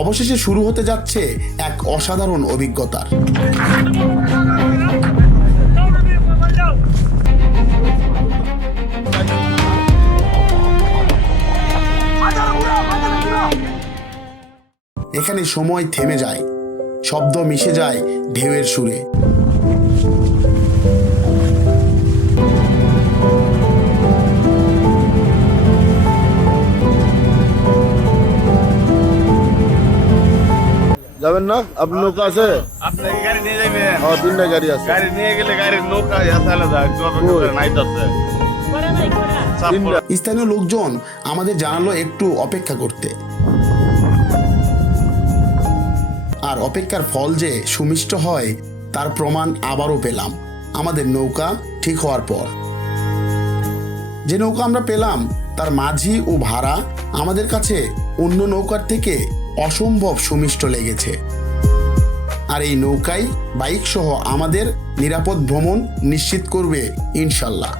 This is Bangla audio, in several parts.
অবশেষে শুরু হতে যাচ্ছে এক অসাধারণ অভিজ্ঞতার। এখানে সময় থেমে যায়, শব্দ মিশে যায় ঢেউয়ের সুরে। যাবেন না? আপনার নৌকা আছে? আপনি গাড়ি নিয়ে যাবেন? হ্যাঁ, 3টা গাড়ি আছে। গাড়ি নিয়ে গেলে গাড়ির নৌকা আসলে যায় নাইতাছে। স্থানীয় লোকজন আমাদের জানালো একটু অপেক্ষা করতে, আর অপেক্ষার ফল যে সুমিষ্ট হয় তার প্রমাণ আবারও পেলাম আমাদের নৌকা ঠিক হওয়ার পর। যে নৌকা আমরা পেলাম তার মাঝি ও ভাড়া আমাদের কাছে অন্য নৌকার থেকে অসম্ভব সুমিষ্ট লেগেছে। আর এই নৌকায় বাইক সহ আমাদের নিরাপদ ভ্রমণ নিশ্চিত করবে ইনশাল্লাহ।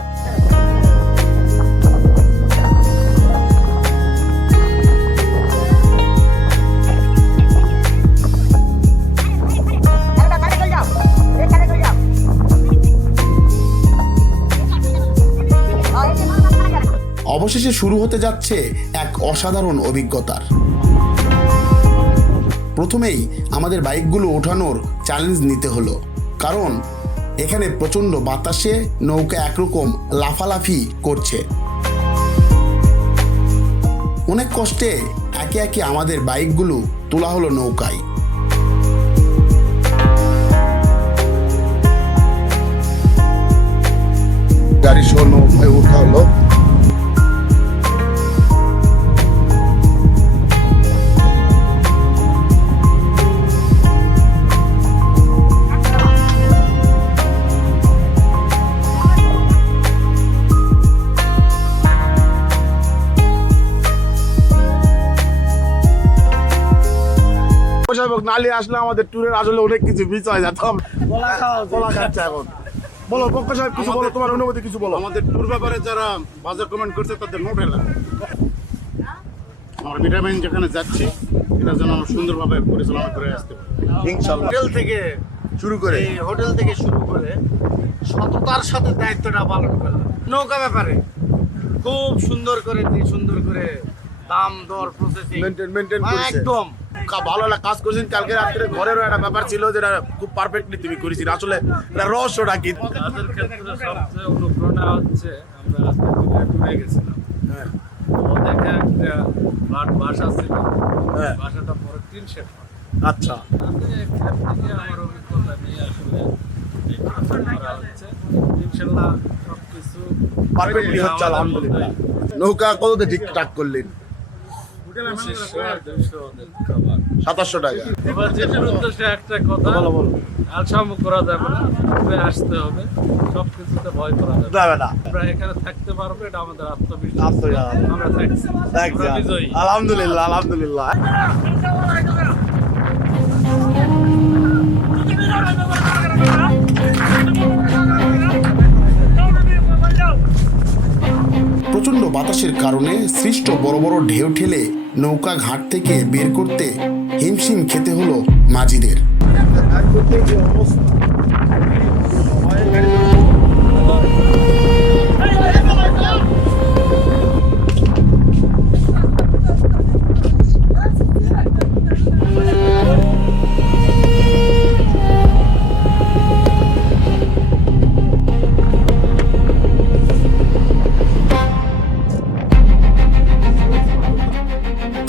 অবশেষে শুরু হতে যাচ্ছে এক অসাধারণ অভিজ্ঞতার। প্রথমেই আমাদের বাইকগুলো ওঠানোর চ্যালেঞ্জ নিতে হলো, কারণ এখানে প্রচণ্ড বাতাসে নৌকা একরকম লাফালাফি করছে। অনেক কষ্টে একে একে আমাদের বাইকগুলো তোলা হলো নৌকায়। গাড়ি সহ নৌকায় ওঠা হলো। নালি আসলে আমাদের ট্যুরের আসলে অনেক কিছু মিস হয়ে যেত। কলা খাচ্ছে এখন। বলো পক্ষ সাহেব, কিছু বলো, তোমার অনুভূতি কিছু বলো। আমাদের ট্যুর ব্যাপারে যারা বাজার কমেন্ট করছে তাদের নোট এলাম। আমরা ভিটামিন যেখানে যাচ্ছি এটা যেন আমরা সুন্দরভাবে পরিচালনা করে আসতে পারি ইনশাআল্লাহ। হোটেল থেকে শুরু করে সততার সাথে দায়িত্বটা পালন করলাম। নৌকা ব্যাপারে খুব সুন্দর করে দাম দর প্রসেসিং মেনটেন করছে একদম ভালো একটা কাজ করেছেন। কালকে রাত্রে ঘরেরও একটা ব্যাপার ছিল যেটা খুব পারফেক্টলি তুমি করেছিল। আসলে এটা রহস্যটা কি? আমাদের ক্ষেত্রে সবচেয়ে অনুপ্রেরণা হচ্ছে আমরা আজকে ঘুরে গেছিলাম। হ্যাঁ তো দেখে একটা বাসা ছিল, হ্যাঁ বাসাটা পরে টিন শেড। আচ্ছা, আমি এখান থেকে আমার অভিজ্ঞতা নিয়ে আসলে এই কাজটা করা হচ্ছে। ইনশাল্লাহ সবকিছু পারফেক্টলি হচ্ছে আলহামদুলিল্লাহ। নৌকা কততে ঠিকঠাক করলেন? 2700 টাকা। এবার যেটার উদ্দেশ্যে একটা কথা বলো। আলসামো করা যাবে না, ঘুরে আসতে হবে, সবকিছুতে ভয় করা যাবে না। আমরা এখানে থাকতে পারবো, এটা আমাদের আত্মবিশ্বাস। আমরা থাকছি, আমরা বিজয়ী। আলহামদুলিল্লাহ। প্রচণ্ড বাতাসের কারণে সৃষ্ট বড় বড় ঢেউ ঠেলে নৌকা ঘাট থেকে বের করতে হিমশিম খেতে হলো মাঝিদের।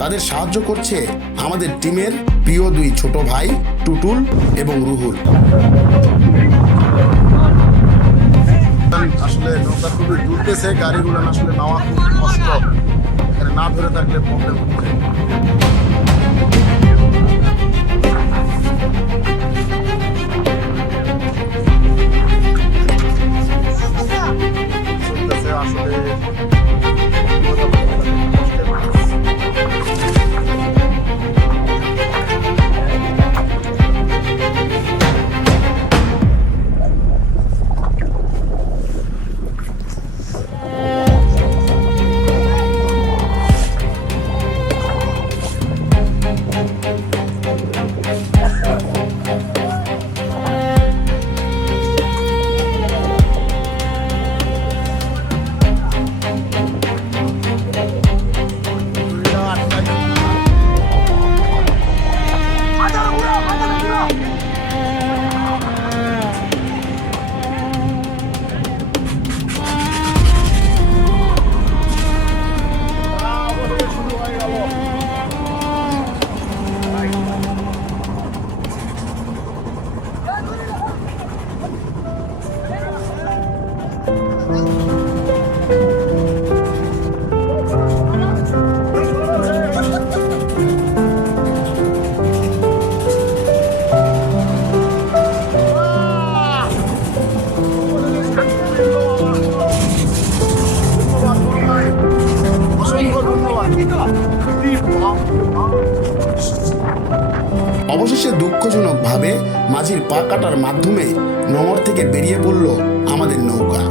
তাদের সাহায্য করছে আমাদের টিমের প্রিয় দুই ছোট ভাই টুটুল এবং রুহুল। আসলে নৌকা খুবই দুলতেছে, গাড়িগুলো আসলে নেওয়া খুব কষ্ট। এখানে না ধরে থাকলে প্রবলেম হচ্ছে। আসলে অবশেষে দুঃখজনকভাবে মাঝির পা কাটার মাধ্যমে নোঙর থেকে বেরিয়ে পড়ল আমাদের নৌকা।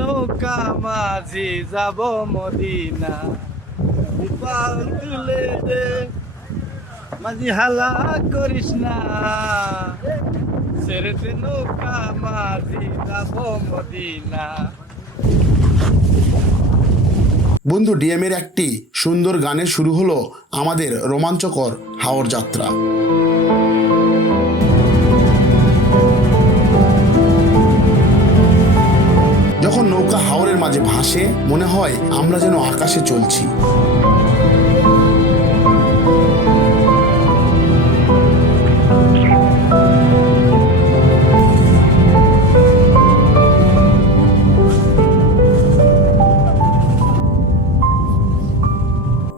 নৌকা মাঝি যাব মদিনা, পাল তুলে দে মাঝি, হালা করিস না, ছেড়ে দে নৌকা মাঝি যাব মদিনা। বন্ধু ডিএমের একটি সুন্দর গানে শুরু হলো আমাদের রোমাঞ্চকর হাওর যাত্রা। যখন নৌকা হাওরের মাঝে ভাসে মনে হয় আমরা যেন আকাশে চলছি।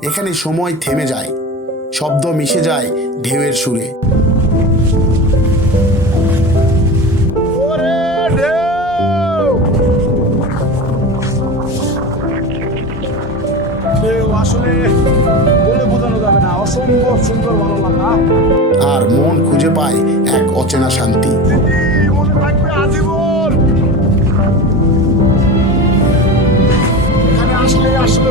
এখানে সময় থেমে যায়, শব্দ মিশে যায় ঢেউয়ের সুরে। আসলে বলে বোঝানো যাবে না, অসম্ভব সুন্দর ভালো লাগা। আর মন খুঁজে পায় এক অচেনা শান্তি। মনে থাকবে আজীবন। এখানে আসলে